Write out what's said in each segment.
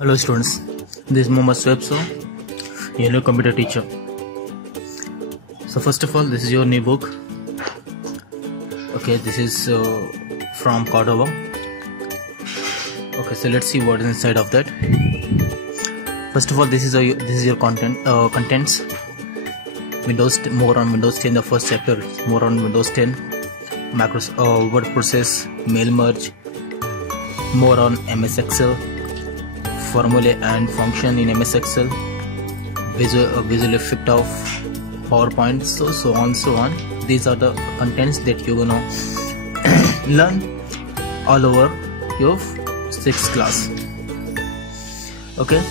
Hello students, this is Mohammad Swebso, your new computer teacher. So first of all, this is your new book. Okay, this is from Cordova. Okay, so let's see what is inside of that. First of all, this is your contents. More on Windows 10. The first chapter, more on Windows 10, Microsoft word process, mail merge, more on MS Excel, formula and function in MS Excel, visual effect of PowerPoint, so on. These are the contents that you're gonna learn all over your 6th class. Okay,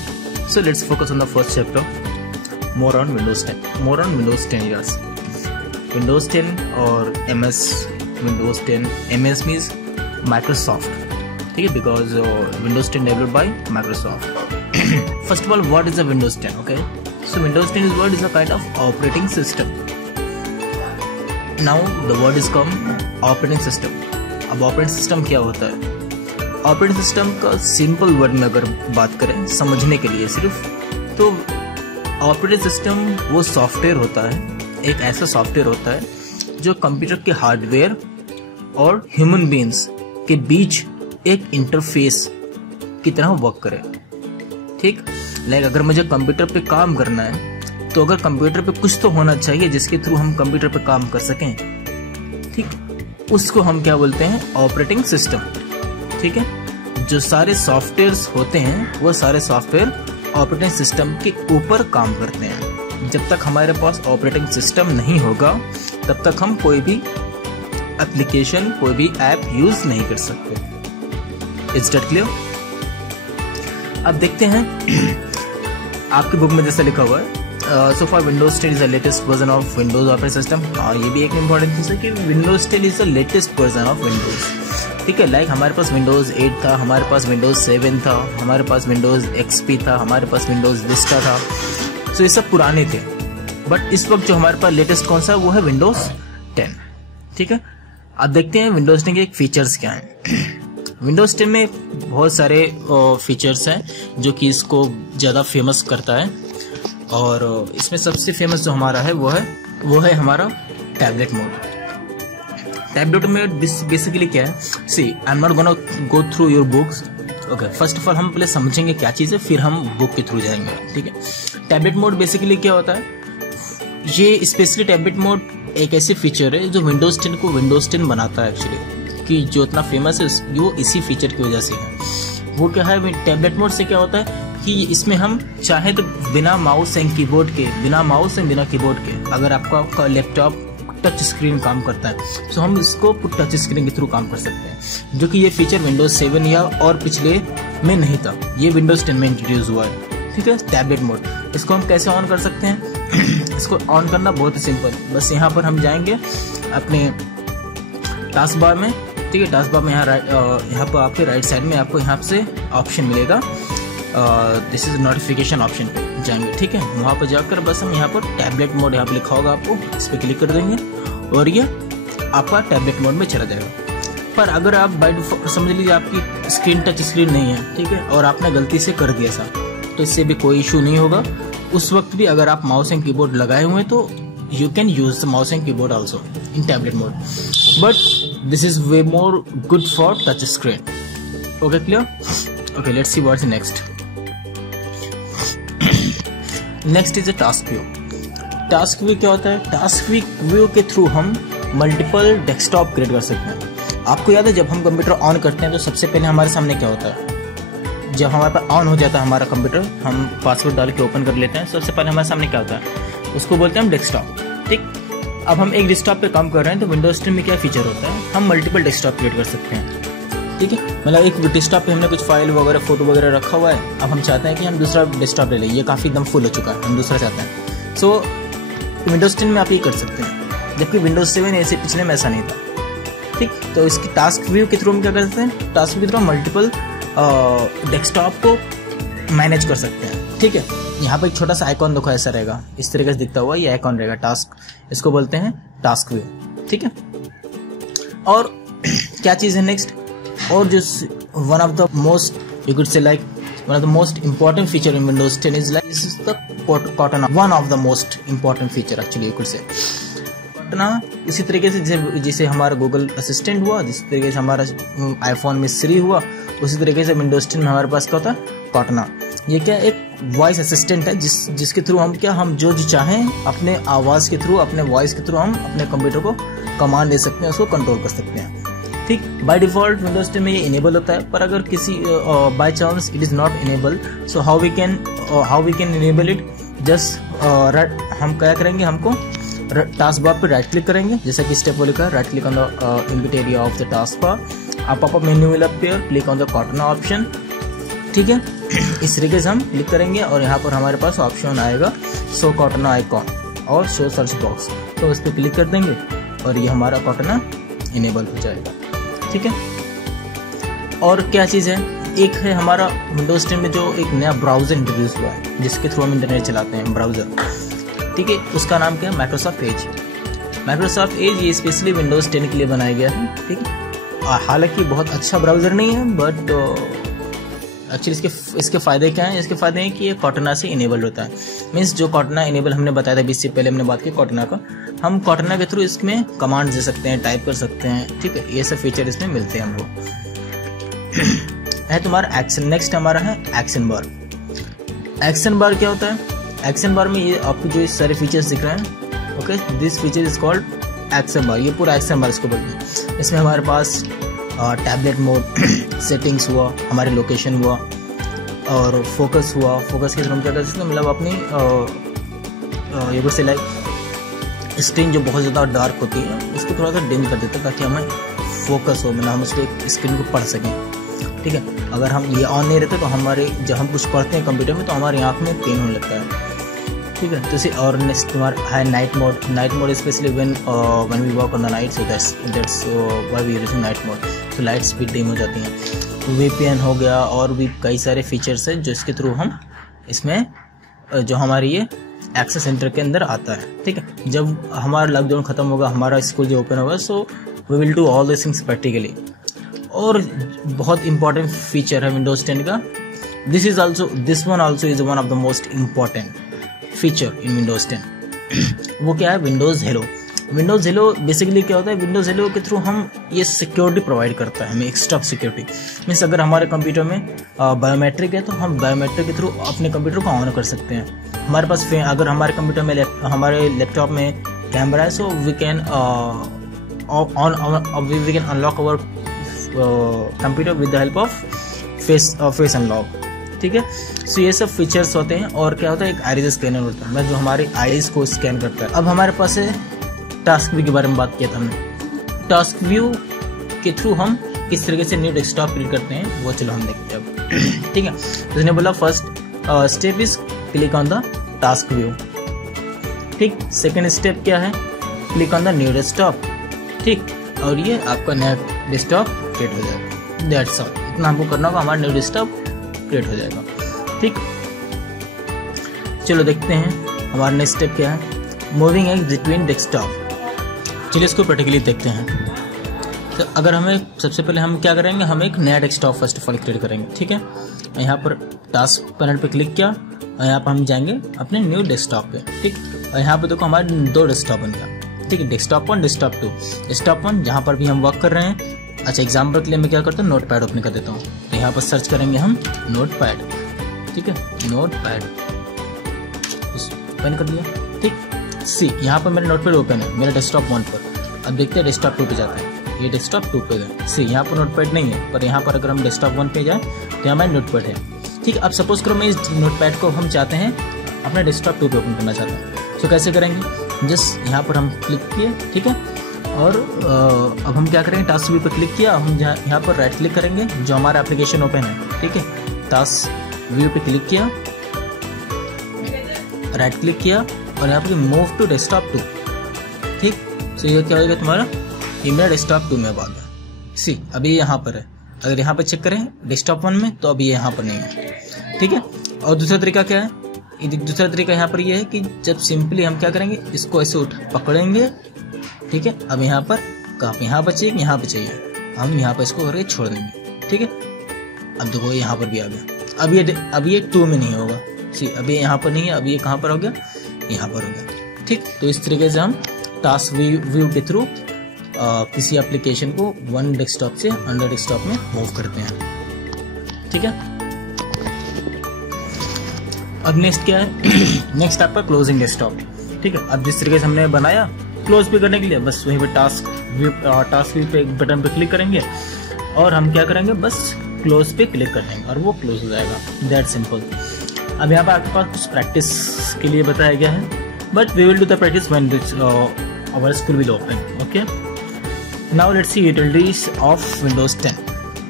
so let's focus on the first chapter, more on Windows 10. More on Windows 10 years. Windows 10 or MS. Windows 10 MS means Microsoft. Okay, because Windows 10 developed by Microsoft. First of all, what is a Windows 10? Okay, so Windows 10 is a kind of operating system. Now the word is come operating system. अब operating system क्या होता है? Operating system का simple word में अगर बात करें समझने के लिए सिर्फ, तो operating system वो सॉफ्टवेयर होता है, एक ऐसा सॉफ्टवेयर होता है जो कंप्यूटर के हार्डवेयर और ह्यूमन बीइंग्स के बीच एक इंटरफेस की तरह वर्क करे. ठीक, लाइक अगर मुझे कंप्यूटर पे काम करना है तो अगर कंप्यूटर पे कुछ तो होना चाहिए जिसके थ्रू हम कंप्यूटर पे काम कर सकें. ठीक, उसको हम क्या बोलते हैं? Operating system. ठीक है, जो सारे सॉफ्टवेयर्स होते हैं वो सारे सॉफ्टवेयर ऑपरेटिंग सिस्टम के ऊपर काम करते हैं. जब तक हमारे पास ऑपरेटिंग सिस्टम नहीं होगा तब तक हम कोई भी एप्लीकेशन, कोई भी ऐप यूज नहीं कर सकते. It's that clear? अब देखते हैं आपकी बुक में जैसा लिखा हुआ है, so for Windows 10 is the latest version of Windows operating system. और ये भी एक इम्पॉर्टेंट चीज है कि Windows 10 is the latest version of Windows. ठीक है, लाइक हमारे पास विंडोज 8 था, हमारे पास विंडोज 7 था, हमारे पास विंडोज XP था, हमारे पास विंडोज विस्टा था. सो ये सब पुराने थे, बट इस वक्त जो हमारे पास लेटेस्ट कौन सा है वो है विंडोज 10. ठीक है, अब देखते हैं विंडोज 10 के एक फीचर्स क्या हैं. विंडोज 10 में बहुत सारे फीचर्स हैं जो कि इसको ज़्यादा फेमस करता है, और इसमें सबसे फेमस जो हमारा है वो है हमारा tablet mode. Tablet mode basically क्या है? See, I am not gonna go through your books. Okay, first of all हम पहले समझेंगे क्या चीज़ है, फिर हम बुक के थ्रू जाएंगे. ठीक है, टैबलेट मोड बेसिकली क्या होता है? ये स्पेशली टैबलेट मोड एक ऐसी फीचर है जो विंडोज 10 को विंडोज 10 बनाता है एक्चुअली, कि जो इतना फेमस है वो इसी फीचर की वजह से है. वो क्या है? टैबलेट मोड से क्या होता है कि इसमें हम चाहे तो बिना माउस एंड कीबोर्ड के, बिना कीबोर्ड के, अगर आपका लैपटॉप टच स्क्रीन काम करता है तो हम इसको टच स्क्रीन के थ्रू काम कर सकते हैं, जो कि ये फीचर विंडोज 7 या और पिछले में नहीं था. ये विंडोज 10 में इंट्रोड्यूस हुआ है. ठीक है, टैबलेट मोड. इसको हम कैसे ऑन कर सकते हैं? इसको ऑन करना बहुत ही सिंपल. बस यहाँ पर हम जाएंगे अपने टास्क बार में. ठीक है, टास्क बार में यहाँ पर आपके राइट साइड में आपको यहाँ से ऑप्शन मिलेगा, दिस इज नोटिफिकेशन ऑप्शन पे जाएंगे. ठीक है, वहाँ पर जाकर बस हम यहाँ पर टैबलेट मोड यहाँ पर लिखा होगा, आपको इस पर क्लिक कर देंगे और ये आपका टैबलेट मोड में चला जाएगा. पर अगर आप बाय डिफॉल्ट समझ लीजिए आपकी स्क्रीन टच स्क्रीन नहीं है, ठीक है, और आपने गलती से कर दिया ऐसा, तो इससे भी कोई इशू नहीं होगा. उस वक्त भी अगर आप माउस एंड कीबोर्ड लगाए हुए हैं तो you can use the mouse and keyboard also in tablet mode, but this is way more good for touch screen. Okay, clear? Okay, let's see what's next. Next is a task view. Task view क्या होता है? Task view के through हम multiple desktop create कर सकते हैं. आपको याद है जब हम कंप्यूटर ऑन करते हैं तो सबसे पहले हमारे सामने क्या होता है? जब हमारे पास ऑन हो जाता है हमारा कंप्यूटर, हम पासवर्ड डाल के ओपन कर लेते हैं, सबसे पहले हमारे सामने क्या होता है? उसको बोलते हैं हम डेस्कटॉप. ठीक, अब हम एक डेस्कटॉप पे काम कर रहे हैं तो विंडोज 10 में क्या फीचर होता है? हम मल्टीपल डेस्कटॉप क्रिएट कर सकते हैं. ठीक है, मतलब एक डेस्कटॉप पे हमने कुछ फाइल वगैरह, फोटो वगैरह रखा हुआ है, अब हम चाहते हैं कि हम दूसरा डेस्कटॉप ले लें, ये काफ़ी एकदम फुल हो चुका है, हम दूसरा चाहते हैं. सो विंडोज 10 में आप ये कर सकते हैं, जबकि विंडोज 7 ऐसे पिछले में ऐसा नहीं था. ठीक, तो इसकी टास्क व्यू के थ्रू हम क्या कर सकते हैं? टास्क व्यू के थ्रू मल्टीपल डेस्कटॉप को मैनेज कर सकते हैं. ठीक है, यहाँ पर एक छोटा सा आइकॉन देखो, ऐसा रहेगा, इस तरीके से दिखता हुआ ये आइकॉन रहेगा टास्क, इसको बोलते हैं टास्क व्यू. ठीक है, और क्या चीज़ है नेक्स्ट? और जो one of the most you could say like one of the most important feature in Windows 10 is like this is the Cortana, one of the most important feature actually कुछ से Cortana। इसी तरीके से जैसे हमारा Google assistant हुआ, जिस तरीके से हमारा आईफोन में Siri हुआ, उसी तरीके से विंडोज 10 में हमारे पास क्या होता है Cortana। ये क्या एक वॉइस असिस्टेंट है जिसके थ्रू हम जो चाहें अपने आवाज़ के थ्रू, अपने वॉइस के थ्रू हम अपने कंप्यूटर को कमांड दे सकते हैं, उसको कंट्रोल कर सकते हैं। ठीक, बाय डिफॉल्ट विंडोज 10 में ये इनेबल होता है, पर अगर किसी by chance it is not enable, so how we can enable it. Just हम क्या करेंगे, हमको टास्क बार पे राइट क्लिक करेंगे, जैसा कि स्टेप वो लिखा है, right click on the input area of the task bar, आप popup menu will appear, click on the Cortana option. ठीक है, इस तरीके से हम क्लिक करेंगे और यहाँ पर हमारे पास ऑप्शन आएगा शो Cortana आइकॉन और शो सर्च बॉक्स, तो इस पर क्लिक कर देंगे और ये हमारा Cortana इनेबल हो जाएगा। ठीक है, और क्या चीज़ है, एक है हमारा विंडोज 10 में जो एक नया ब्राउज़र इंट्रोड्यूस हुआ है, जिसके थ्रू हम इंटरनेट चलाते हैं, ब्राउज़र। ठीक है, उसका नाम क्या है, माइक्रोसॉफ्ट एज। माइक्रोसॉफ्ट एज ये स्पेशली विंडोज 10 के लिए बनाया गया है। ठीक है, हालांकि बहुत अच्छा ब्राउज़र नहीं है, बट एक्चुअली इसके फ़ायदे क्या हैं। इसके फ़ायदे हैं कि ये Cortana से इनेबल होता है। मीन्स जो Cortana इनेबल हमने बताया था, 20 से पहले हमने बात की Cortana का, हम Cortana के थ्रू इसमें कमांड दे सकते हैं, टाइप कर सकते हैं। ठीक है, ये सब फीचर इसमें मिलते हैं हमको। है तुम्हारा एक्शन। नेक्स्ट हमारा है एक्शन बार। एक्शन बार क्या होता है, एक्शन बार में ये आपको जो सारे फीचर्स दिख रहे हैं, okay, this feature is called action bar. ये पूरा एक्शन बार इसको बोलते हैं। इसमें हमारे पास टैबलेट मोड, सेटिंग्स हुआ, हमारे लोकेशन हुआ और फोकस हुआ। फोकस के थ्रू हम क्या कर सकते हैं, मतलब अपनी ये कुछ लाइक स्क्रीन जो बहुत ज़्यादा डार्क होती है उसको थोड़ा सा डिम कर देते हैं ताकि हमें फोकस हो, मतलब हम उसको स्क्रीन को पढ़ सकें। ठीक है, अगर हम ये ऑन नहीं रहते तो हमारे जब हम कुछ पढ़ते हैं कंप्यूटर में तो हमारी आँख में पेन होने लगता है। ठीक है, तो इसे और नेक्स्ट तुम्हारा है night mode. Night mode specially when we work on the night, so that's why we using night mode, तो लाइट्स भी डिम हो जाती हैं। VPN हो गया और भी कई सारे फीचर्स हैं जो इसके थ्रू हम इसमें जो हमारी ये एक्सेस सेंटर के अंदर आता है। ठीक है, जब हमारा लॉकडाउन खत्म होगा, हमारा स्कूल जो ओपन होगा, so we will do all this things practically. और बहुत इंपॉर्टेंट फीचर है विंडोज 10 का, this one also is one of the most important feature in Windows 10। वो क्या है, Windows hello. Windows hello basically क्या होता है, विंडोज हेलो के थ्रू हम ये सिक्योरिटी प्रोवाइड करता है हमें, एक्स्ट्रा सिक्योरिटी। मीन्स अगर हमारे कंप्यूटर में बायोमेट्रिक है तो हम बायोमेट्रिक के थ्रू अपने कंप्यूटर को ऑन कर सकते हैं। हमारे पास अगर हमारे कंप्यूटर में हमारे लैपटॉप में कैमरा है, so we can unlock our computer with the help of face unlock. ठीक है, सो ये सब फीचर्स होते हैं। और क्या होता है, एक आइरिस स्कैनर होता है जो हमारे आईज को स्कैन करता है। अब हमारे पास है टास्क व्यू के बारे में बात किया था हमने। टास्क व्यू के थ्रू हम किस तरीके से न्यू डेस्कटॉप क्रिएट करते हैं वो चलो हम देखते हैं अब। ठीक है, तो उसने बोला first step is click on the task view. ठीक, सेकेंड स्टेप क्या है, click on the new desktop. ठीक, और ये आपका नया डेस्कटॉप क्रिएट हो जाएगा। दैट्स ऑल, इतना हमको करना होगा, हमारा न्यू डेस्कटॉप क्रिएट हो जाएगा। ठीक, चलो देखते हैं हमारा नेक्स्ट स्टेप क्या है, मूविंग एज बिटवीन डेस्कटॉप। चलिए इसको प्रैक्टिकली देखते हैं। तो अगर हमें सबसे पहले हम क्या करेंगे, हम एक नया desktop first of all create करेंगे। ठीक है, यहाँ पर टास्क पैनल पे क्लिक किया और यहाँ पर हम जाएंगे अपने न्यू डेस्कटॉप पे। ठीक, और यहाँ पे देखो हमारे 2 डेस्कटॉप बन गया। ठीक है, डेस्कटॉप 1, डेस्कटॉप 2। डेस्कटॉप 1 जहाँ पर भी हम वर्क कर रहे हैं। अच्छा, एग्जाम्पल के लिए मैं क्या करता हूँ, नोटपैड ओपन कर देता हूँ। तो यहाँ पर सर्च करेंगे हम नोटपैड। ठीक है, नोटपैड ओपन कर दिया। ठीक, सी यहाँ पर मेरा नोटपैड ओपन है मेरा डेस्कटॉप 1 पर। अब देखते हैं डेस्कटॉप 2 पे जाते हैं। ये डेस्कटॉप 2 पे है। सी यहाँ पर नोटपैड नहीं है, पर यहाँ पर अगर हम डेस्कटॉप 1 पे जाए तो यहाँ मेरा नोटपैड है। ठीक, अब सपोज करो मैं इस नोटपैड को हम चाहते हैं अपना डेस्कटॉप 2 पे ओपन करना चाहते हैं, तो कैसे करेंगे, जस्ट यहाँ पर हम क्लिक किए। ठीक है, और अब हम क्या करेंगे, टास्क व्यू पर क्लिक किया, हम यहाँ पर राइट क्लिक करेंगे जो हमारा एप्लीकेशन ओपन है। ठीक है, टास्क व्यू पे क्लिक किया, राइट क्लिक किया और यहाँ पर मूव टू डेस्कटॉप 2। ठीक, तो ये क्या होगा, तुम्हारा ये मेरा डेस्कटॉप 2 में आ गया। सी अभी यहाँ पर है, अगर यहाँ पर चेक करें डेस्कटॉप 1 में तो अभी यहाँ पर नहीं है। ठीक है, और दूसरा तरीका क्या है, दूसरा तरीका यहाँ पर ये है कि जब सिंपली हम क्या करेंगे, इसको ऐसे पकड़ेंगे। ठीक है, अब यहाँ पर कहाँ यहाँ पर चाहिए, यहाँ पर चाहिए, हम यहाँ पर इसको करके छोड़ देंगे। ठीक है, अब देखो यहाँ पर भी आ गया। अब ये 2 में नहीं होगा। सी अभी यहाँ पर नहीं है, अब ये कहाँ पर हो गया, यहाँ पर हो गया। ठीक, तो इस तरीके से हम टास्क व्यू के थ्रू किसी एप्लीकेशन को वन डेस्कटॉप से अंडर डेस्कटॉप में मूव करते हैं। ठीक है, अब नेक्स्ट क्या है, नेक्स्ट आपका क्लोजिंग डेस्कटॉप। ठीक है, अब जिस तरीके से हमने बनाया क्लोज पे करने के लिए, बस वहीं पे टास्क व्यू पे एक बटन पे क्लिक करेंगे और हम क्या करेंगे, बस क्लोज पे क्लिक कर देंगे और वो क्लोज हो जाएगा। That simple. अब यहाँ पर आपके पास कुछ प्रैक्टिस के लिए बताया गया है, but we will do the practice when our school will open. Okay, now let's see utilities of Windows 10।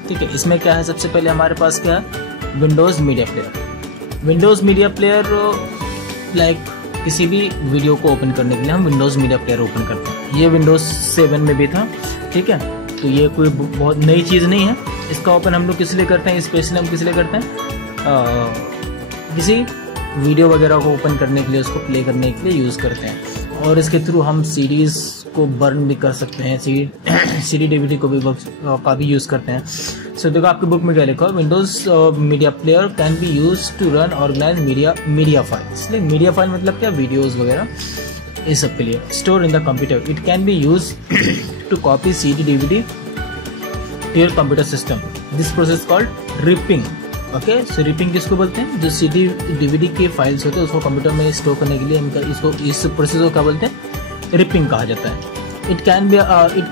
ठीक है, इसमें क्या है, सबसे पहले हमारे पास क्या है, Windows media player. Windows media player like किसी भी वीडियो को ओपन करने के लिए हम विंडोज मीडिया प्लेयर ओपन करते हैं। ये विंडोज 7 में भी था। ठीक है, तो ये कोई बहुत नई चीज़ नहीं है। इसका ओपन हम लोग किस लिए करते हैं, स्पेशली हम किस लिए करते हैं, किसी वीडियो वगैरह को ओपन करने के लिए, उसको प्ले करने के लिए यूज़ करते हैं। और इसके थ्रू हम सीडीज़ को बर्न भी कर सकते हैं, सीडी डीवीडी को भी का भी यूज़ करते हैं। सो देखो आपके बुक में क्या लिखा है, Windows media player can be use to run organize media files. Media file मतलब क्या, वीडियोज़ वगैरह, इस सब के लिए। Store in the computer, it can be use to copy CD DVD to your computer system. This process called ripping. Okay, so ripping किसको बोलते हैं, जो सीडी डीवीडी के फाइल्स होते हैं उसको कंप्यूटर में स्टोर करने के लिए इसको इस प्रोसेस को क्या बोलते हैं, रिपिंग कहा जाता है। It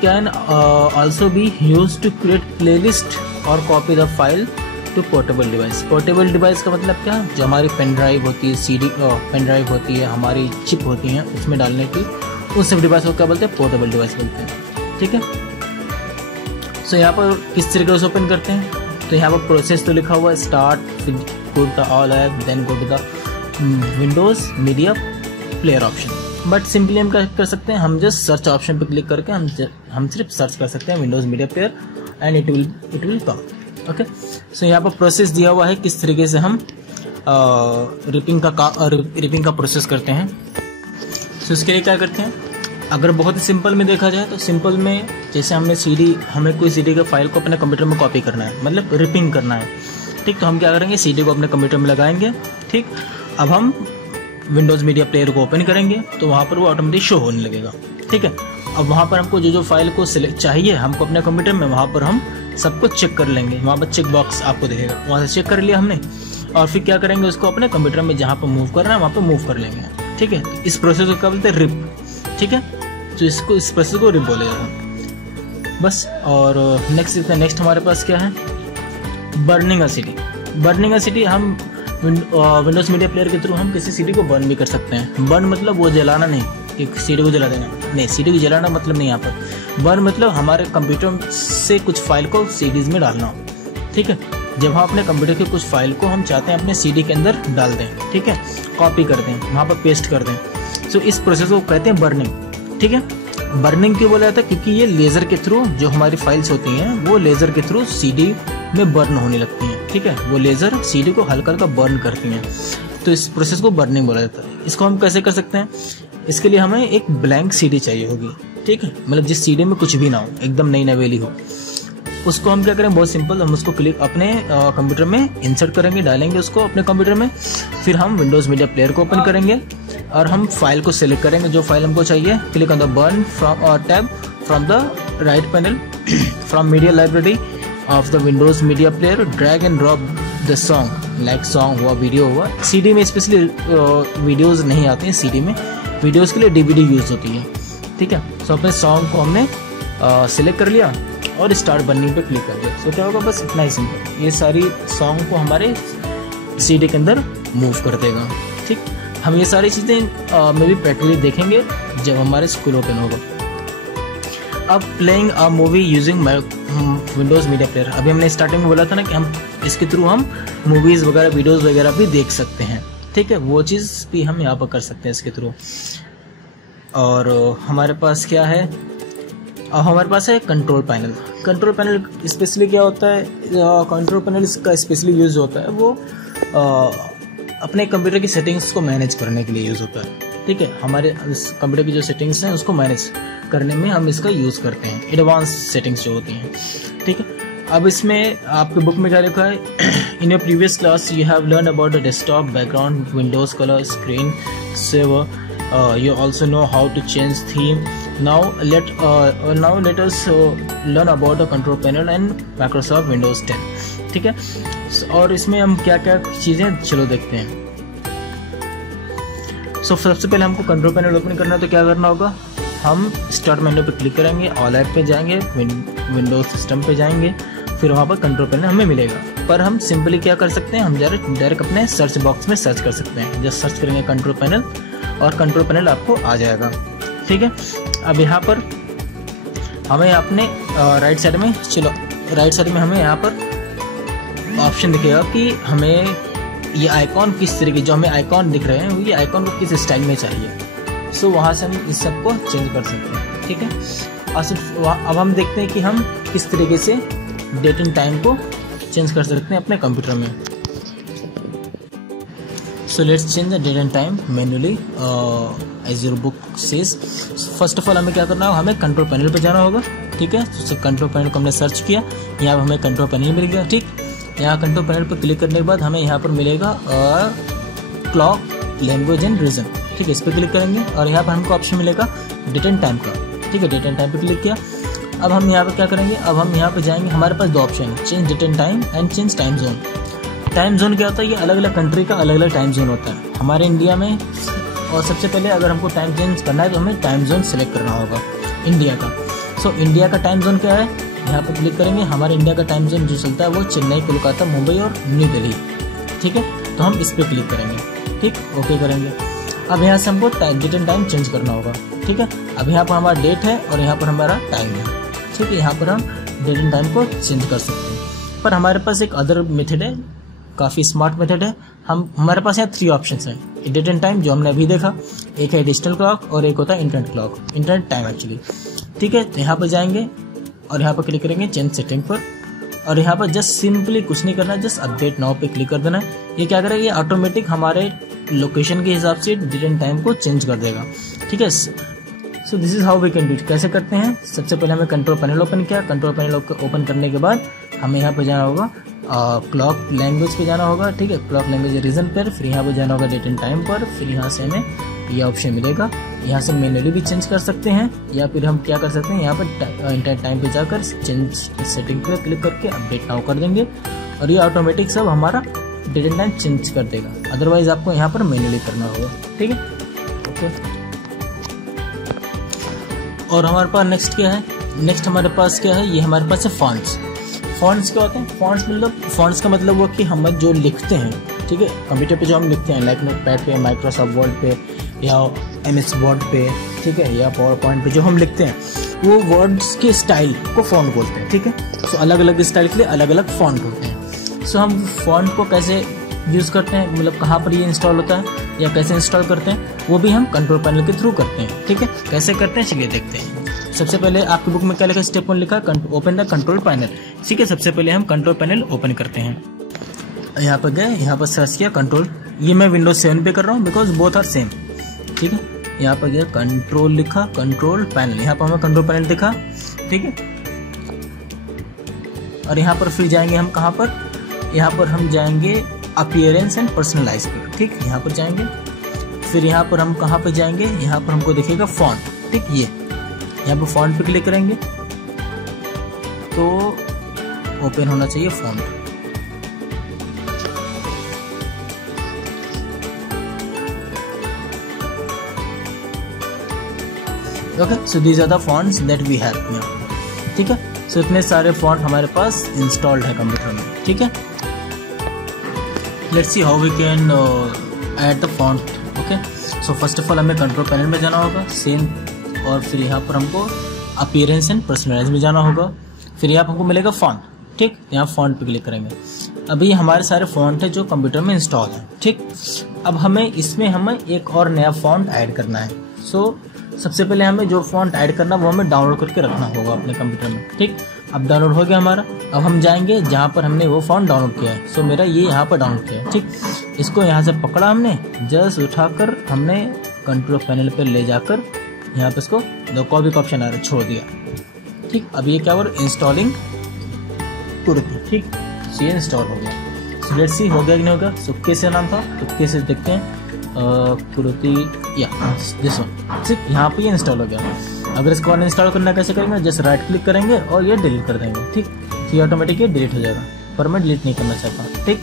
can also be use to create playlist और copy the file to portable device. Portable device का मतलब क्या, जो हमारी पेन ड्राइव होती है, सीडी पेन ड्राइव होती है, हमारी चिप होती हैं, उसमें डालने की, उस सब डिवाइस को क्या बोलते हैं, पोर्टेबल डिवाइस बोलते हैं। ठीक है, सो यहाँ पर किस तरीके से ओपन करते हैं, तो यहाँ पर प्रोसेस तो लिखा हुआ है, start go to the all app, then go to the Windows media player option. But simply हम क्या कर सकते हैं, हम जस्ट सर्च ऑप्शन पे क्लिक करके हम सिर्फ सर्च कर सकते हैं Windows media player and it will come. Okay, so यहाँ पर प्रोसेस दिया हुआ है किस तरीके से हम रिपिंग का प्रोसेस करते हैं। सो इसके लिए क्या करते हैं, अगर बहुत ही सिंपल में देखा जाए तो सिंपल में जैसे हमें कोई सीडी के फाइल को अपने कंप्यूटर में कॉपी करना है, मतलब रिपिंग करना है। ठीक, तो हम क्या करेंगे, सीडी को अपने कंप्यूटर में लगाएंगे। ठीक, अब हम विंडोज मीडिया प्लेयर को ओपन करेंगे तो वहाँ पर वो ऑटोमेटिक शो होने लगेगा। ठीक है, अब वहाँ पर हमको जो फाइल को सिलेक्ट चाहिए हमको अपने कंप्यूटर में, वहाँ पर हम सबको चेक कर लेंगे। वहाँ पर चेक बॉक्स आपको दिखेगा, वहाँ से चेक कर लिया हमने, और फिर क्या करेंगे, उसको अपने कंप्यूटर में जहाँ पर मूव करना है वहाँ पर मूव कर लेंगे। ठीक है, इस प्रोसेस को क्या बोलते हैं, रिप। ठीक है, तो इस प्रोसेस को रिप बोलेगा बस। और नेक्स्ट हमारे पास क्या है, बर्निंग अ सीडी। बर्निंग अ सीडी हम विंडोज मीडिया प्लेयर के थ्रू हम किसी सीडी को बर्न भी कर सकते हैं। बर्न मतलब वो जलाना नहीं कि सीडी को जला देना, नहीं, सीडी को जलाना मतलब नहीं। यहाँ पर बर्न मतलब हमारे कंप्यूटर से कुछ फाइल को सीडीज में डालना। ठीक है, जब हम अपने कंप्यूटर के कुछ फाइल को हम चाहते हैं अपने सीडी के अंदर डाल दें, ठीक है, कॉपी कर दें, वहाँ पर पेस्ट कर दें, तो इस प्रोसेस को कहते हैं बर्निंग। ठीक है, बर्निंग क्यों बोला जाता है, क्योंकि ये लेज़र के थ्रू जो हमारी फाइल्स होती हैं वो लेज़र के थ्रू सीडी में बर्न होने लगती हैं। ठीक है, वो लेज़र सीडी को हल्का हल्का बर्न करती हैं, तो इस प्रोसेस को बर्निंग बोला जाता है। इसको हम कैसे कर सकते हैं, इसके लिए हमें एक ब्लैंक सीडी चाहिए होगी। ठीक है, मतलब जिस सीडी में कुछ भी ना हो, एकदम नई नवेली हो, उसको हम क्या करें, बहुत सिंपल, हम उसको क्लिक अपने कंप्यूटर में इंसर्ट करेंगे, डालेंगे उसको अपने कंप्यूटर में। फिर हम विंडोज मीडिया प्लेयर को ओपन करेंगे और हम फाइल को सिलेक्ट करेंगे, जो फाइल हमको चाहिए। Click on the burn from tab from the right panel from media library of the Windows media player, drag and drop the song, like song हुआ, वीडियो हुआ। सीडी में स्पेशली वीडियोज नहीं आते हैं, सीडी में videos के लिए DVD use होती है। ठीक है, सो अपने सॉन्ग को हमने सिलेक्ट कर लिया और स्टार्ट बर्निंग पे क्लिक कर दिया। सो क्या होगा, बस इतना ही सिंपल, ये सारी सॉन्ग को हमारे सीडी के अंदर मूव कर देगा। ठीक, हम ये सारी चीज़ें में भी प्रैक्टिकली देखेंगे जब हमारे स्कूल ओपन होगा। अब playing a movie using Windows media player, अभी हमने स्टार्टिंग में बोला था ना कि हम इसके थ्रू हम मूवीज़ वगैरह, वीडियोज़ वगैरह भी देख सकते हैं। ठीक है, वो चीज़ भी हम यहाँ पर कर सकते हैं इसके थ्रू। और हमारे पास क्या है, हमारे पास है control panel. Control panel specially क्या होता है, कंट्रोल पैनल इसका स्पेशली यूज होता है, वो अपने कंप्यूटर की सेटिंग्स को मैनेज करने के लिए यूज़ होता है। ठीक है, हमारे कंप्यूटर की जो सेटिंग्स हैं उसको मैनेज करने में हम इसका यूज़ करते हैं, एडवांस सेटिंग्स जो होती हैं। ठीक है, अब इसमें आपके बुक में क्या लिखा है, In your previous class, you have learned about the desktop, background, Windows color, screen saver. You also know how to change theme. Now let us learn about the control panel and Microsoft Windows 10. ठीक है, और इसमें हम क्या क्या चीज़ें चलो देखते हैं. सबसे पहले हमको कंट्रोल पैनल ओपन करना है, तो क्या करना होगा, हम स्टार्ट मेन्यू पे क्लिक करेंगे, ऑल ऐप पे जाएंगे, विंडोज सिस्टम पे जाएंगे, फिर वहाँ पर कंट्रोल पैनल हमें मिलेगा. पर हम सिंपली क्या कर सकते हैं, हम डायरेक्ट अपने सर्च बॉक्स में सर्च कर सकते हैं. जस्ट सर्च करेंगे कंट्रोल पैनल और कंट्रोल पैनल आपको आ जाएगा. ठीक है, अब यहाँ पर हमें अपने राइट साइड में हमें यहाँ पर ऑप्शन दिखेगा कि हमें ये आइकॉन किस तरीके, जो हमें आइकॉन दिख रहे हैं ये आइकॉन को किस स्टाइल में चाहिए. सो वहाँ से हम इस सब को चेंज कर सकते हैं. ठीक है, और सिर्फ अब हम देखते हैं कि हम किस तरीके से डेट एंड टाइम को चेंज कर सकते हैं अपने कंप्यूटर में. So let's change the date and time manually as your book says. First of all हमें क्या करना होगा, हमें कंट्रोल पैनल पे जाना होगा. ठीक है, तो कंट्रोल पैनल को हमने सर्च किया, यहाँ पर हमें कंट्रोल पैनल मिल गया. ठीक, यहाँ कंट्रोल पैनल पर क्लिक करने के बाद हमें यहाँ पर मिलेगा क्लॉक लैंग्वेज एंड रीजन. ठीक है, इस पर क्लिक करेंगे और यहाँ पर हमको ऑप्शन मिलेगा डेट एंड टाइम का. ठीक है, डेट एंड टाइम पे क्लिक किया. अब हम यहाँ पर क्या करेंगे, अब हम यहाँ पर जाएंगे, हमारे पास दो ऑप्शन है, change date and time and change time zone. Time zone क्या होता है, ये अलग अलग कंट्री का अलग अलग टाइम जोन होता है. हमारे इंडिया में, और सबसे पहले अगर हमको टाइम चेंज करना है तो हमें टाइम जोन सेलेक्ट करना होगा इंडिया का. सो इंडिया का टाइम जोन क्या है, यहाँ पर क्लिक करेंगे. हमारे इंडिया का टाइम जोन जो चलता है वो चेन्नई, कोलकाता, मुंबई और न्यू दिल्ली. ठीक है, तो हम इस पर क्लिक करेंगे. ठीक, ओके करेंगे. अब यहाँ से हमको डेट एंड टाइम चेंज करना होगा. ठीक है, अब यहाँ पर हमारा डेट है और यहाँ पर हमारा टाइम है. ठीक है, यहाँ पर हम डेट एंड टाइम को चेंज कर सकते हैं. पर हमारे पास एक अदर मेथड है, काफ़ी स्मार्ट मेथड है. हमारे पास यहाँ 3 ऑप्शन हैं डेट एंड टाइम, जो हमने अभी देखा. एक है डिजिटल क्लॉक और एक होता है internet clock, internet time actually. ठीक है, तो यहाँ पर जाएंगे और यहाँ पर क्लिक करेंगे चेंज सेटिंग पर, और यहाँ पर जस्ट सिंपली कुछ नहीं करना है, जस्ट अपडेट नाउ पे क्लिक कर देना है. ये क्या करेगा, ये ऑटोमेटिक हमारे लोकेशन के हिसाब से डेट एंड टाइम को चेंज कर देगा. ठीक है, so this is how we can do it. कैसे करते हैं, सबसे पहले हमें कंट्रोल पैनल ओपन किया. कंट्रोल पैनल ओपन करने के बाद हमें यहाँ पर जाना होगा क्लॉक लैंग्वेज पे जाना होगा. ठीक है, क्लॉक लैंग्वेज रीजन पर, फिर यहाँ पर जाना होगा डेट एंड टाइम पर. फिर यहाँ से हमें यह ऑप्शन मिलेगा. यहाँ से मैन्युअली भी चेंज कर सकते हैं, या फिर हम क्या कर सकते हैं, यहाँ पर इंटरनेट टाइम पे जाकर चेंज सेटिंग पे क्लिक करके अपडेट नाउ कर देंगे और ये ऑटोमेटिक सब हमारा डेट एंड टाइम चेंज कर देगा. अदरवाइज आपको यहाँ पर मैन्युअली करना होगा. ठीक है, ओके. और हमारे पास नेक्स्ट क्या है, नेक्स्ट हमारे पास क्या है, ये हमारे पास है फॉन्ट्स. फॉन्ट्स क्या होते हैं, फॉन्ट्स का मतलब वो कि हम जो लिखते हैं, ठीक है, कंप्यूटर पे जो हम लिखते हैं, लाइक नोटपैड पे, माइक्रोसॉफ्ट वर्ड पे या MS वर्ड पे, ठीक है, या पावर पॉइंट पे जो हम लिखते हैं, वो वर्ड्स के स्टाइल को फॉन्ट बोलते हैं. ठीक है, सो अलग अलग स्टाइल के लिए अलग अलग फॉन्ट होते हैं. सो हम फॉन्ट को कैसे यूज़ करते हैं, मतलब कहाँ पर ये इंस्टॉल होता है या कैसे इंस्टॉल करते हैं, वो भी हम कंट्रोल पैनल के थ्रू करते हैं. ठीक है, कैसे करते हैं चलिए देखते हैं. सबसे पहले आपकी बुक में क्या लिखा है, स्टेप 1 लिखा है ओपन द कंट्रोल पैनल. ठीक है, सबसे पहले हम कंट्रोल पैनल ओपन करते हैं. यहाँ पर गए, यहाँ पर सर्च किया कंट्रोल. ये मैं विंडोज 7 पे कर रहा हूँ बिकॉज बोथ आर सेम. ठीक है, यहाँ पर गया कंट्रोल लिखा, कंट्रोल पैनल, यहाँ पर हमें कंट्रोल पैनल दिखा. ठीक है, और यहाँ पर फिर जाएंगे हम कहाँ पर, यहाँ पर हम जाएंगे अपीयरेंस एंड पर्सनलाइज पे. ठीक, यहाँ पर जाएंगे, फिर यहाँ पर हम कहाँ पर जाएंगे, यहाँ पर हमको दिखेगा फॉन्ट. ठीक, ये यहाँ पर फॉन्ट पे क्लिक करेंगे तो ओपन होना चाहिए font. Okay, so these are the fonts that we have here. ठीक है, सो इतने सारे फॉन्ट हमारे पास इंस्टॉल्ड है कंप्यूटर में. ठीक है, let's see how we can add the font. Okay, so first of all हमें कंट्रोल पैनल में जाना होगा सेम, और फिर यहाँ पर हमको अपीयरेंस एंड पर्सनलाइज में जाना होगा. फिर यहाँ पर हमको मिलेगा फॉन्ट. ठीक, यहाँ फॉन्ट पे क्लिक करेंगे. अभी हमारे सारे फॉन्ट है जो कंप्यूटर में इंस्टॉल है. ठीक, अब हमें इसमें एक और नया फॉन्ट ऐड करना है. सो सबसे पहले हमें जो फॉन्ट ऐड करना वो हमें डाउनलोड करके रखना होगा अपने कंप्यूटर में. ठीक, अब डाउनलोड हो गया हमारा. अब हम जाएंगे जहाँ पर हमने वो फॉन्ट डाउनलोड किया है. सो मेरा ये यहाँ पर डाउनलोड किया है. ठीक, इसको यहाँ से पकड़ा हमने, जस्ट उठाकर हमने कंट्रोल पैनल पर ले जाकर यहाँ पे इसको दो कॉपी का ऑप्शन आ रहा है, छोड़ दिया. ठीक, अब ये क्या हुआ, इंस्टॉलिंग तुरंत. ठीक, ये इंस्टॉल हो गया. सो लेट्स सी हो गया कि नहीं होगा। सो कैसे नाम था तो कैसे देखते हैं, कुरुति या दिस वन, ठीक यहाँ पे ये इंस्टॉल हो गया। अगर इसको अनइंस्टॉल करना कैसे करेंगे, जस्ट राइट क्लिक करेंगे और ये डिलीट कर देंगे, ठीक, तो ये ऑटोमेटिक ये डिलीट हो जाएगा, पर मैं डिलीट नहीं करना चाहता, ठीक।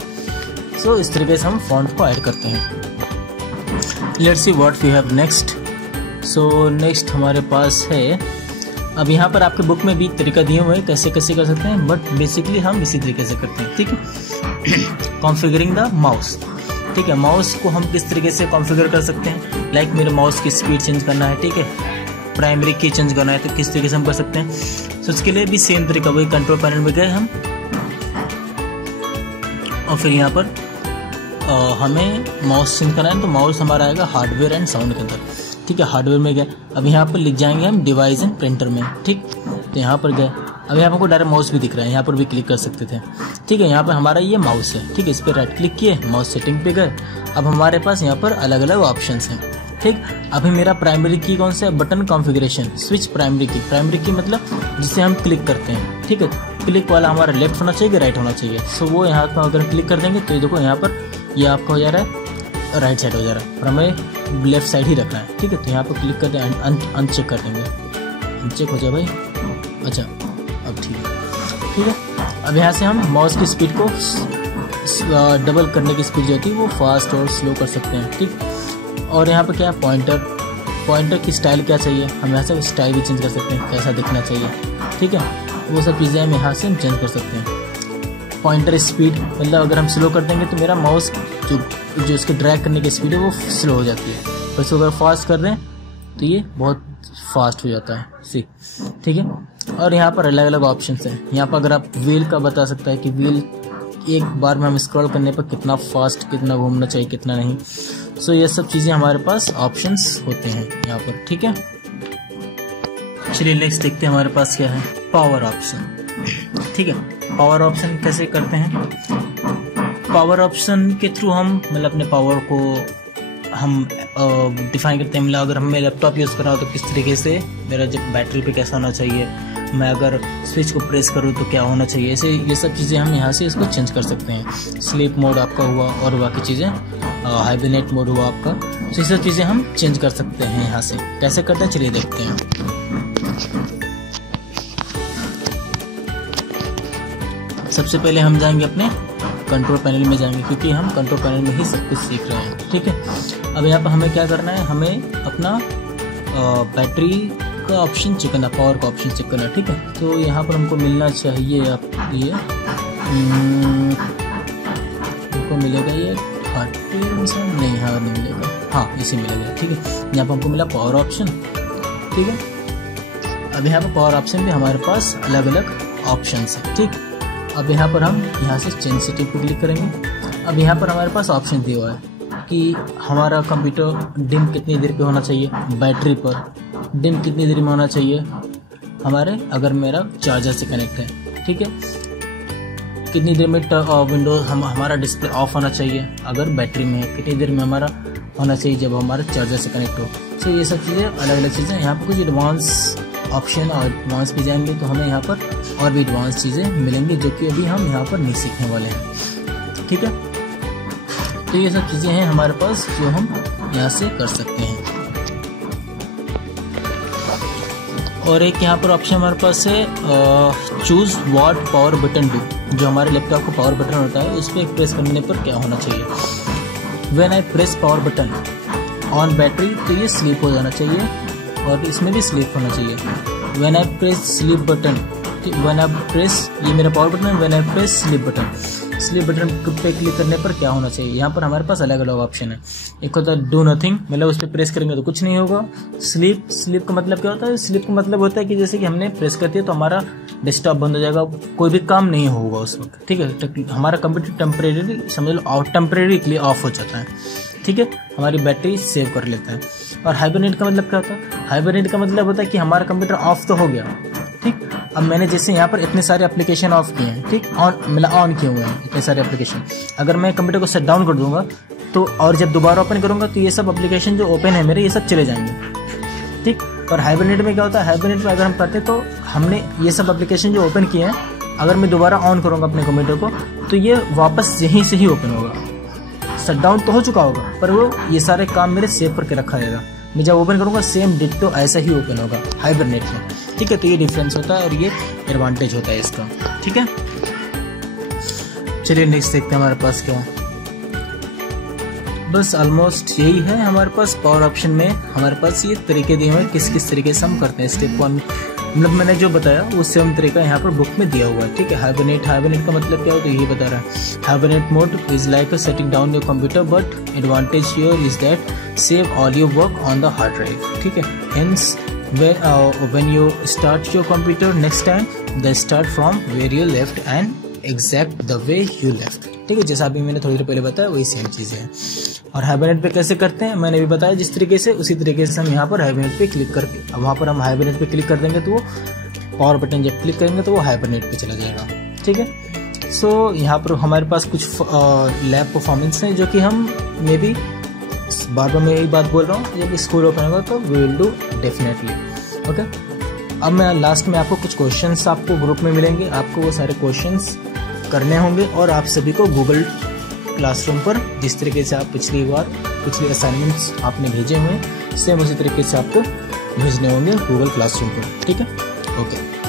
सो इस तरीके से हम फॉन्ट को ऐड करते हैं। Let's see what we have next. So next हमारे पास है, अब यहाँ पर आपके बुक में भी तरीका दिए हुए हैं कैसे कैसे कर सकते हैं, बट बेसिकली हम इसी तरीके से करते हैं, ठीक है। कॉन्फ़िगरिंग द माउस, ठीक है, माउस को हम किस तरीके से कॉन्फ़िगर कर सकते हैं, लाइक मेरे माउस की स्पीड चेंज करना है, ठीक है, प्राइमरी की चेंज करना है, तो किस तरीके से हम कर सकते हैं। तो उसके लिए भी सेम तरीका, वही कंट्रोल पैनल में गए हम और फिर यहाँ पर हमें माउस चेंज करना है, तो माउस हमारा आएगा हार्डवेयर एंड साउंड के अंदर, ठीक है, हार्डवेयर में गए। अब यहाँ पर लिख जाएंगे हम डिवाइस एंड प्रिंटर में, ठीक, तो यहाँ पर गए। अब यहाँ पर हमको डायरेक्ट माउस भी दिख रहा है, यहाँ पर भी क्लिक कर सकते थे, ठीक है। यहाँ पर हमारा ये माउस है, ठीक है, इस पर राइट क्लिक किए, माउस सेटिंग पे गए। अब हमारे पास यहाँ पर अलग अलग ऑप्शंस हैं, ठीक। अभी मेरा प्राइमरी की कौन सा है, बटन कॉन्फ़िगरेशन, स्विच प्राइमरी की। प्राइमरी की मतलब जिसे हम क्लिक करते हैं, ठीक है, क्लिक वाला हमारा लेफ्ट होना चाहिए, राइट होना चाहिए। सो वो यहाँ पर अगर क्लिक कर देंगे तो ये देखो यहाँ पर ये आपका हो जा रहा है राइट साइड हो जा रहा है, पर हमें लेफ्ट साइड ही रखना है, ठीक है। तो यहाँ पर क्लिक करते हैं, अनचेक कर देंगे, अनचेक हो जाए भाई, अच्छा अब ठीक है, ठीक है। अब यहाँ से हम माउस की स्पीड को डबल करने की स्पीड जो होती है वो फास्ट और स्लो कर सकते हैं, ठीक। और यहाँ पर क्या है, पॉइंटर की स्टाइल क्या चाहिए, हम यहाँ से स्टाइल भी चेंज कर सकते हैं, कैसा दिखना चाहिए, ठीक है, वो सब चीज़ें हम यहाँ से हम चेंज कर सकते हैं। पॉइंटर स्पीड मतलब अगर हम स्लो कर देंगे तो मेरा माउस जो इसके ड्रैग करने की स्पीड है वो स्लो हो जाती है, पर इसको अगर फास्ट कर दें तो ये बहुत फास्ट हो जाता है, ठीक है। और यहाँ पर अलग अलग ऑप्शंस हैं। यहाँ पर अगर आप व्हील का बता सकता है कि व्हील एक बार में हम स्क्रॉल करने पर कितना फास्ट, कितना घूमना चाहिए, कितना नहीं। सो ये सब चीज़ें हमारे पास ऑप्शंस होते हैं यहाँ पर, ठीक है। चलिए नेक्स्ट देखते हैं हमारे पास क्या है, पावर ऑप्शन, ठीक है। पावर ऑप्शन कैसे करते हैं, पावर ऑप्शन के थ्रू हम मतलब अपने पावर को हम डिफाइन करते हैं। मतलब अगर मैं लैपटॉप यूज़ कर रहा हूँ तो किस तरीके से मेरा जब बैटरी पे कैसा होना चाहिए, मैं अगर स्विच को प्रेस करूँ तो क्या होना चाहिए, ऐसे ये सब चीज़ें हम यहाँ से इसको चेंज कर सकते हैं। स्लीप मोड आपका हुआ और बाकी चीज़ें, हाइबरनेट मोड हुआ आपका, तो ये सब चीज़ें हम चेंज कर सकते हैं यहाँ से। कैसे करते हैं चलिए देखते हैं। सबसे पहले हम जाएंगे अपने कंट्रोल पैनल में जाएंगे, क्योंकि हम कंट्रोल पैनल में ही सब कुछ सीख रहे हैं, ठीक है। अब यहाँ पर हमें क्या करना है, हमें अपना बैटरी का ऑप्शन चेक करना, पावर का ऑप्शन चेक करना, ठीक है। तो यहाँ पर हमको मिलना चाहिए, आप ये हमको मिलेगा ये हार्डवेयर नहीं, हाँ नहीं मिलेगा, हाँ इसे मिलेगा, ठीक है। यहाँ पर हमको मिला पावर ऑप्शन, ठीक है। अब यहाँ पर पावर ऑप्शन में हमारे पास अलग अलग ऑप्शन है, ठीक। अब यहाँ पर हम यहाँ से चेंज सेटिंग पर क्लिक करेंगे। अब यहाँ पर हमारे पास ऑप्शन दिया हुआ है कि हमारा कंप्यूटर डिम कितनी देर पे होना चाहिए, बैटरी पर डिम कितनी देर में होना चाहिए हमारे, अगर मेरा चार्जर से कनेक्ट है, ठीक है। कितनी देर में विंडोज हमारा डिस्प्ले ऑफ होना चाहिए अगर बैटरी में है, कितनी देर में हमारा होना चाहिए जब हमारा चार्जर से कनेक्ट हो। तो ये सब चीज़ें अलग अलग चीज़ें यहाँ पर कुछ एडवांस ऑप्शन और एडवांस पे जाएंगे तो हमें यहाँ पर और भी एडवांस चीज़ें मिलेंगी जो कि अभी हम यहाँ पर नहीं सीखने वाले हैं, ठीक है। तो ये सब चीज़ें हैं हमारे पास जो हम यहाँ से कर सकते हैं। और एक यहाँ पर ऑप्शन हमारे पास है choose what power button do, जो हमारे लैपटॉप का पावर बटन होता है उस पर प्रेस करने पर क्या होना चाहिए। When I press power button on battery, तो ये स्लीप हो जाना चाहिए और इसमें भी स्लीप होना चाहिए। When I press sleep button, when I press, ये मेरा पावर बटन है, when I press sleep button, sleep button पे क्लिक करने पर क्या होना चाहिए। यहाँ पर हमारे पास अलग अलग ऑप्शन है। एक होता है डू नथिंग, मतलब उस पर प्रेस करेंगे तो कुछ नहीं होगा। स्लीप का मतलब क्या होता है, स्लीप का मतलब होता है कि जैसे कि हमने प्रेस कर दिया तो हमारा डेस्कटॉप बंद हो जाएगा, कोई भी काम नहीं होगा उस वक्त, ठीक है। हमारा कंप्यूटर टेम्परेरी समझ लो टेम्परेरी ऑफ हो जाता है, ठीक है, हमारी बैटरी सेव कर लेता है। और हाइबरनेट का मतलब क्या होता है, हाइबरनेट का मतलब होता है कि हमारा कंप्यूटर ऑफ तो हो गया, ठीक। अब मैंने जैसे यहाँ पर इतने सारे एप्लीकेशन ऑफ किए हैं, ठीक, ऑन किए हुए हैं इतने सारे एप्लीकेशन, अगर मैं कंप्यूटर को शट डाउन कर दूंगा तो और जब दोबारा ओपन करूंगा तो ये सब एप्लीकेशन जो ओपन है मेरे ये सब चले जाएंगे, ठीक। और हाइबरनेट में क्या होता है, हाइबरनेट में अगर हम करते तो हमने ये सब एप्लीकेशन जो ओपन किए हैं अगर मैं दोबारा ऑन करूंगा अपने कंप्यूटर को तो ये वापस यहीं से ही ओपन होगा। शट डाउन तो हो चुका होगा पर वो ये सारे काम मेरे सेव करके रखा रहेगा। मैं जब ओपन करूँगा सेम डिट्टो ऐसा ही ओपन होगा हाइबरनेट में, ठीक है। तो ये डिफरेंस होता है और ये एडवांटेज होता है इसका, ठीक है। चलिए नेक्स्ट देखते हैं हमारे पास क्या है। बस ऑलमोस्ट यही है हमारे पास। पावर ऑप्शन में हमारे पास ये तरीके दिए हुए हैं किस किस तरीके से हम करते हैं। स्टेप 1 मतलब मैंने जो बताया वो सेम तरीका यहाँ पर बुक में दिया हुआ है, ठीक है। हाइबरनेट का मतलब क्या होता है ये बता रहा है। Hibernate mode is like setting down your computer but advantage here is that save all your work on the hard drive, ठीक है। Hence when you start your computer next time they start from where you left and exact the way you left, ठीक है। जैसा अभी मैंने थोड़ी देर पहले बताया वही सेम चीज़ है। और हाइबरनेट पे कैसे करते हैं मैंने भी बताया जिस तरीके से, उसी तरीके से हम यहाँ पर हाइबरनेट पे क्लिक करके, अब वहाँ पर हम हाइबरनेट पे क्लिक कर देंगे तो वो पावर बटन जब क्लिक करेंगे तो वो हाइबरनेट पे चला जाएगा, ठीक है। सो यहाँ पर हमारे पास कुछ लैब परफॉर्मेंस हैं जो कि हम मे बी बार बार मैं यही बात बोल रहा हूँ, जब स्कूल ओपन होगा तो we will do definitely, okay. अब मैं लास्ट में आपको कुछ क्वेश्चंस आपको ग्रुप में मिलेंगे, आपको वो सारे क्वेश्चंस करने होंगे और आप सभी को गूगल क्लासरूम पर जिस तरीके से आप पिछली असाइनमेंट्स आपने भेजे हुए हैं सेम उसी तरीके से आपको भेजने होंगे गूगल क्लासरूम पर, ठीक है, ओके।